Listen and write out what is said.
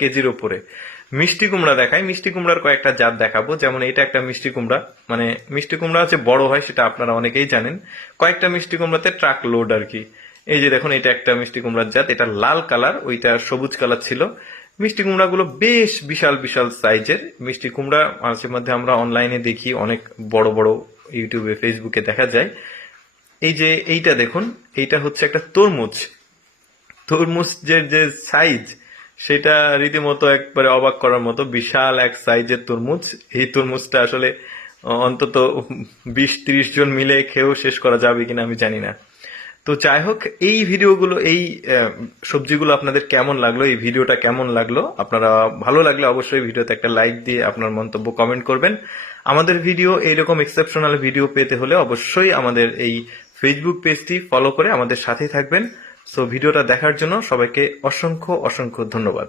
কেজির উপরে। মিষ্টি কুমড়া দেখাই, মিষ্টি কুমড়ার কয়েকটা জাত দেখাবো। যেমন এটা একটা মিষ্টি কুমড়া, মানে মিষ্টি কুমড়া হচ্ছে বড় হয়, সেটা আপনারা অনেকেই জানেন। কয়েকটা মিষ্টি কুমড়াতে ট্রাক লোড আর কি। এই যে দেখুন, এটা একটা মিষ্টি কুমড়ার জাত, এটা লাল কালার, ওইটা সবুজ কালার ছিল। মিষ্টি কুমড়াগুলো বেশ বিশাল বিশাল সাইজের মিষ্টি কুমড়া। মাঝে মধ্যে আমরা অনলাইনে দেখি, অনেক বড় বড় ইউটিউবে ফেসবুকে দেখা যায়। এই যে এইটা দেখুন, এইটা হচ্ছে একটা তরমুজ। তরমুজের যে সাইজ, সেটা রীতিমতো একবারে অবাক করার মতো, বিশাল এক সাইজের তরমুজ। এই তরমুজটা আসলে অন্তত 20-30 জন মিলে খেয়েও শেষ করা যাবে কিনা আমি জানি না। তো যাই হোক, এই ভিডিওগুলো, এই সবজিগুলো আপনাদের কেমন লাগলো, এই ভিডিওটা কেমন লাগলো, আপনারা ভালো লাগলে অবশ্যই ভিডিওতে একটা লাইক দিয়ে আপনার মন্তব্য কমেন্ট করবেন। আমাদের ভিডিও, এইরকম এক্সেপশনাল ভিডিও পেতে হলে অবশ্যই আমাদের এই ফেসবুক পেজটি ফলো করে আমাদের সাথেই থাকবেন। সো ভিডিওটা দেখার জন্য সবাইকে অসংখ্য অসংখ্য ধন্যবাদ।